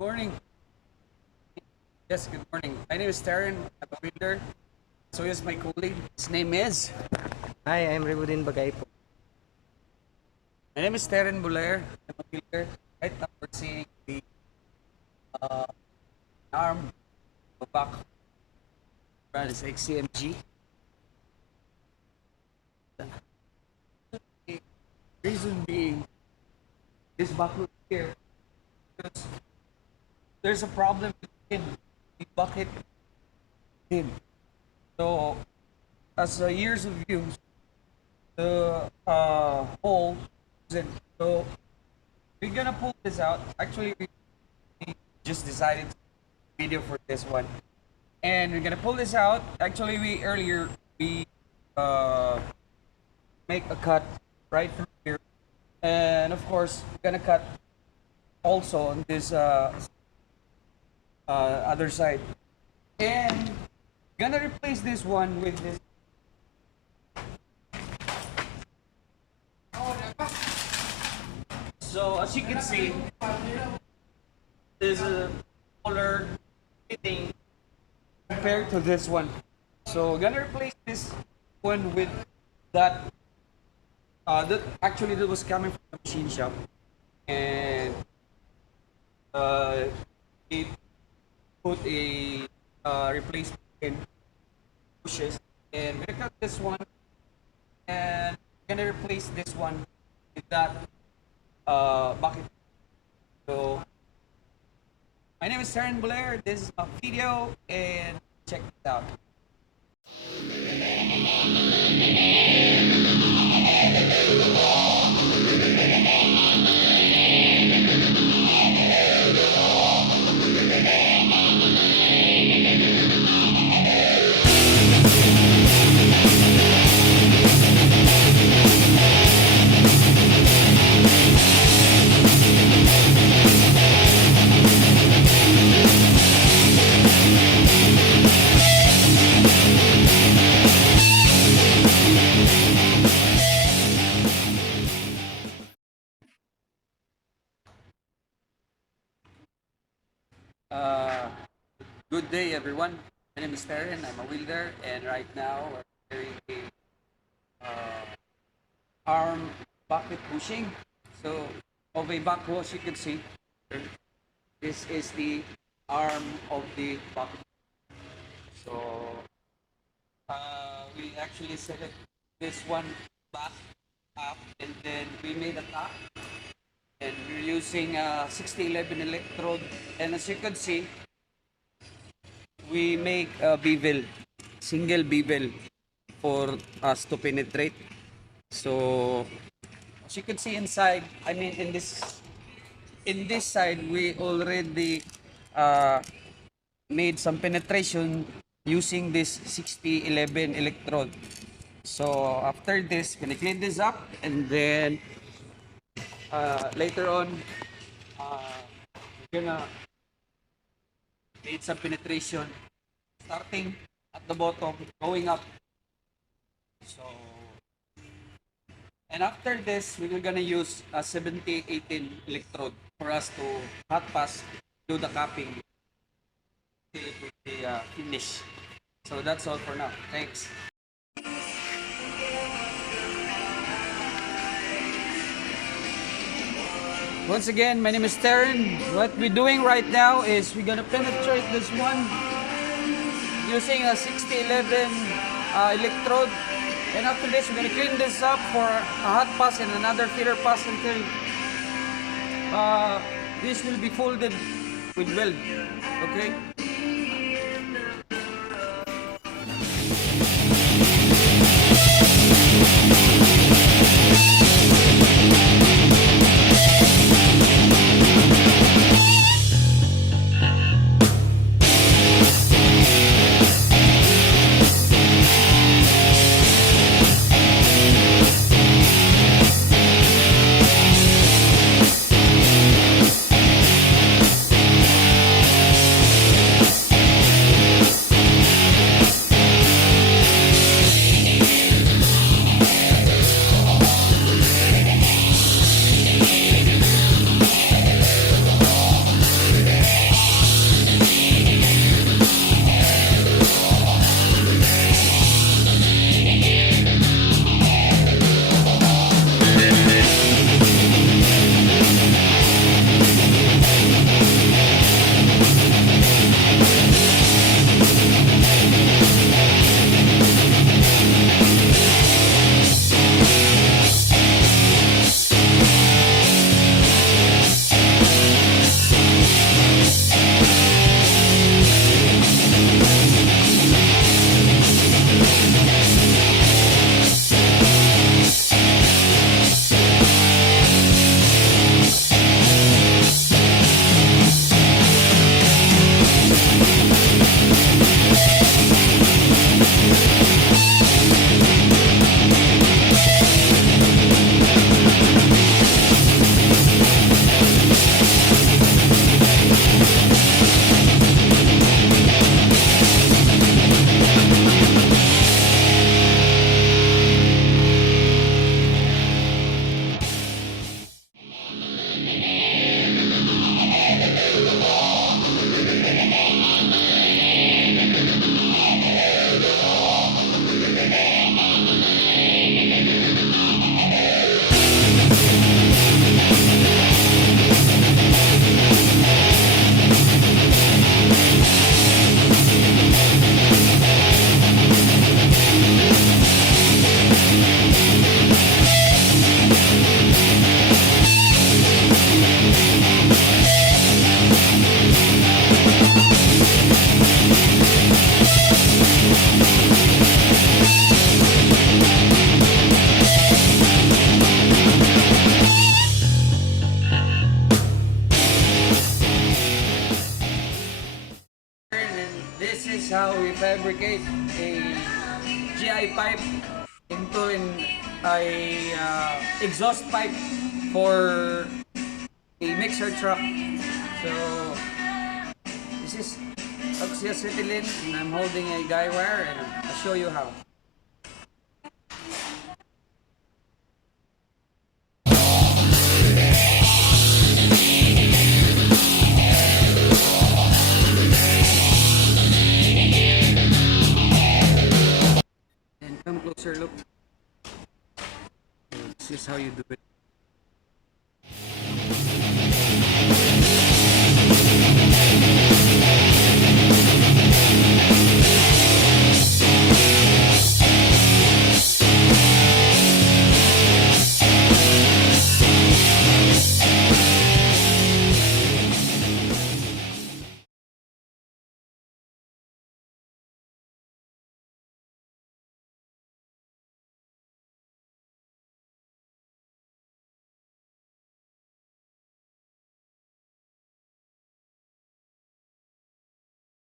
Morning. Yes, good morning. My name is Taryn. I'm a builder. So here's my colleague. His name is. Hi, I'm Rebudin Bagay po. My name is Taryn Bulair. I'm a builder. Right now we're seeing the uh, arm, the back. Brand is XCMG. The reason being, this backhoe here, because there's a problem in the bucket pin. So, as years of use, the hole isn't. So, we're gonna pull this out. Actually, we just decided to video for this one, and we're gonna pull this out. Actually, we earlier we uh, make a cut right through here, and of course, we're gonna cut also on this other side, and gonna replace this one with this. So as you can see, there's a smaller fitting compared to this one. So gonna replace this one with that. That actually that was coming from the machine shop, and it put a replacement in bushes, and we're gonna cut this one, and we're gonna replace this one with that bucket. So my name is Taryn Blair. This is my video, and check it out. Uh, Good day, everyone. My name is Taryn. I'm a welder, and right now we're doing a arm bucket pushing. So, of a backhoe, as you can see, this is the arm of the bucket. So, we actually select this one back up, and then we made a top, and we're using a 6011 electrode, and as you can see, we make a bevel, single bevel for us to penetrate. So as you can see inside, I mean in this side, we already uh, made some penetration using this 6011 electrode. So after this, gonna clean this up, and then later on, we're gonna made some penetration starting at the bottom, going up. So, and after this, we're gonna use a 7018 electrode for us to hot pass, do the capping till the finish. So that's all for now. Thanks. Once again, my name is Taryn. What we're doing right now is we're gonna penetrate this one using a 6011 electrode. And after this, we're gonna clean this up for a hot pass and another filler pass until this will be folded with weld. Okay? is how we fabricate a GI pipe into a exhaust pipe for a mixer truck. So this is oxyacetylene and I'm holding a guy wire and I'll show you how.